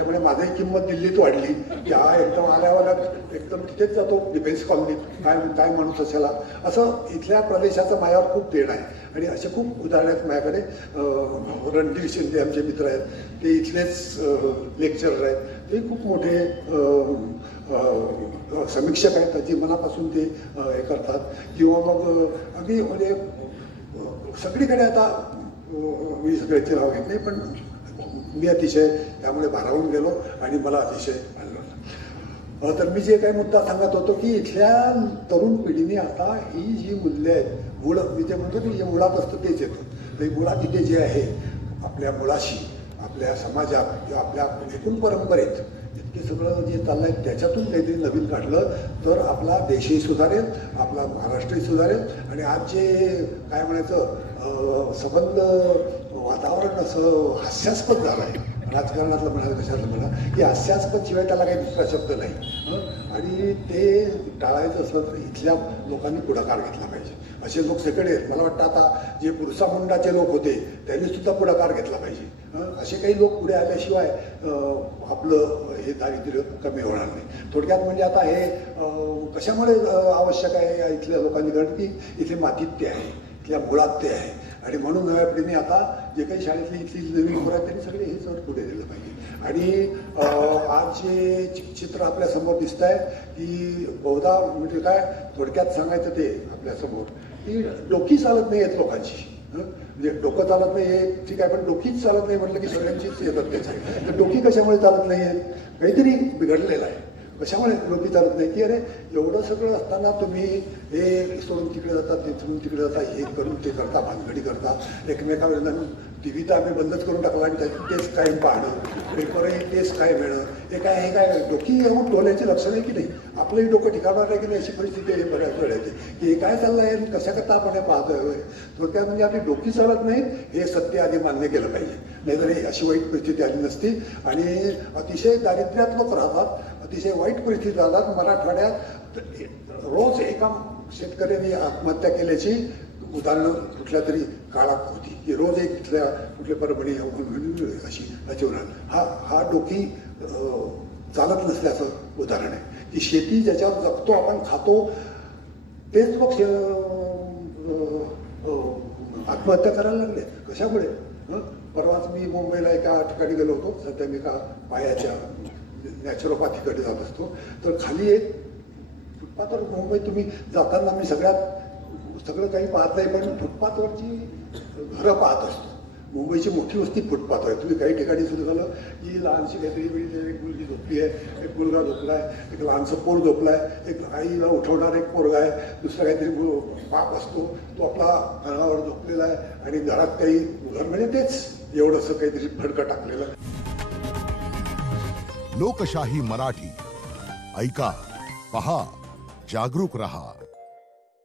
त्यामुळे माझी किंमत दिल्लीत वाढली की हा एकदम आल्यावर एकदम तिथेच जातो डिफेन्स कॉलनीत काय काय माणूस असायला असं इथल्या प्रदेशाचं माझ्यावर खूप देण आहे. आणि असे खूप उदाहरण आहेत माझ्याकडे. रणधीर शिंदे आमचे मित्र आहेत, ते इथलेच लेक्चरर आहेत, ते खूप मोठे समीक्षक आहेत, त्याची मनापासून ते हे करतात. किंवा मग अगदी म्हणजे सगळीकडे आता मी सगळ्याचे नाव घेत नाही, पण मी अतिशय त्यामुळे भारावून गेलो आणि मला अतिशय आनंद. तर मी जे काही मुद्दा सांगत होतो की इथल्या तरुण पिढीने आता ही जी मूल्य आहेत, मूळ मी जे म्हणतो की जे मुळात असतं तेच येतं. तर मुळात इथे जे आहे आपल्या मुळाशी, आपल्या समाजात किंवा आपल्या एकूण परंपरेत इतके सगळं जे चाललं आहे त्याच्यातून काहीतरी नवीन काढलं तर आपला देशही सुधारेल, आपला महाराष्ट्रही सुधारेल. आणि आज जे काय म्हणायचं सबंध वातावरण असं हास्यास्पद झालं आहे राजकारणातलं, म्हणायला कशातलं म्हणा की हास्यास्पद शिवाय त्याला काही दुसरा शब्द नाही. आणि ते टाळायचं असलं तर इथल्या लोकांनी पुढाकार घेतला पाहिजे. असे लोक सगळे आहेत. मला वाटतं आता जे पुरसा मुंडाचे लोक होते त्यांनी सुद्धा पुढाकार घेतला पाहिजे. असे काही लोक पुढे आल्याशिवाय आपलं हे दारिद्र्य कमी होणार नाही. थोडक्यात म्हणजे आता हे कशामुळे आवश्यक आहे इथल्या लोकांनी, कारण की इथे मातीत ते आहे, इथल्या मुळात ते आहे. आणि म्हणून नव्या पिढीने आता जे काही शाळेतली इथली नवीन मुलं आहेत त्यांनी सगळे हे सर पुढे दिलं पाहिजे. आणि आज जे चित्र आपल्यासमोर दिसत आहे की बहुधा म्हणजे काय थोडक्यात सांगायचं ते आपल्यासमोर की डोकी चालत नाही आहेत लोकांची. म्हणजे डोकं चालत नाही हे ठीक आहे, पण डोकीच चालत नाही म्हटलं की सगळ्यांचीच येतात तेच आहे. तर डोकी कशामुळे चालत नाही आहेत, काहीतरी बिघडलेलं आहे. कशामुळे डोकी चालत नाही की अरे एवढं सगळं असताना तुम्ही हे सोडून तिकडे जाता, ते सोडून तिकडे जाता, हे करून ते करता, भानगडी करता, एकमेकांना टी व्ही तर आम्ही बंदच करून टाकला आणि त्याची तेच कायम पाहणं, पेपरही तेच काय मिळणं, हे काय डोकी येऊन टोल्याची लक्षणं आहे की नाही. आपलंही डोकं ठिकाणार आहे की नाही अशी परिस्थिती आहे बऱ्याच वेळा येते की हे काय चाललं आहे, कशा करता आपण हे पाहतोय. थोडक्यात म्हणजे आपली डोकी चालत नाही हे सत्य आधी मान्य केलं पाहिजे, नाहीतर अशी वाईट परिस्थिती आली नसती. आणि अतिशय दारिद्र्यात लोक राहतात, अतिशय वाईट परिस्थिती राहतात. मराठवाड्यात रोज एका शेतकऱ्यांनी आत्महत्या केल्याची उदाहरणं कुठल्या तरी काळात होती की रोज एक तिथल्या कुठल्या परभणी अशी हा डोकी चालत नसल्याचं उदाहरण आहे की शेती ज्याच्यावर जगतो आपण खातो तेच लोक आत्महत्या करायला लागले. कशामुळे? परवाच मी मुंबईला एका ठिकाणी गेलो होतो. सध्या मी एका पायाच्या नॅचरोपॅथीकडे जात असतो. तर खाली एक फुटपाथवर मुंबईत तुम्ही जाताना मी सगळं काही पाहत नाही, पण फुटपाथवरची घरं पाहत असतो. मुंबईची मोठी वस्ती फुटपाथ आहे. तुम्ही काही ठिकाणी सुरू झालं की लहानशी काहीतरी एक मुलगी झोपली आहे, एक मुलगा झोपला आहे, एक लहानसं पोर झोपला आहे, एक आईला उठवणार एक पोरगा आहे, दुसरा काहीतरी बाप असतो तो आपला घरावर झोपलेला आहे आणि घरात काही घर म्हणजे तेच एवढंसं काहीतरी फडकं टाकलेलं. लोकशाही मराठी ऐका, पहा, जागरूक रहा.